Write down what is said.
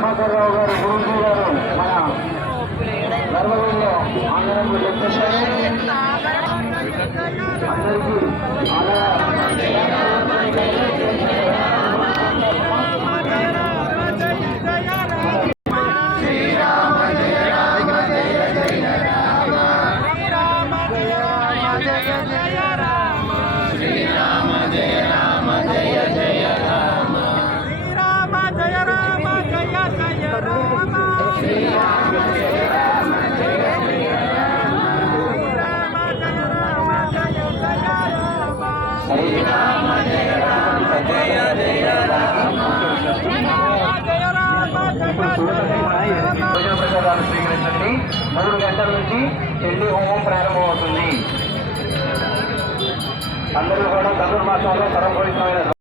పద్మాకర్రావు గారు గురుజీ గారు మన గర్భంలో అందరం చెప్పేశారు. అందరికీ అలా ప్రసాదాలు స్వీకరించండి. 3 గంటల నుంచి చెల్లి హోమం ప్రారంభమవుతుంది. అందరూ కూడా ధనుర్మాసంలో పరమపవిత్రమైన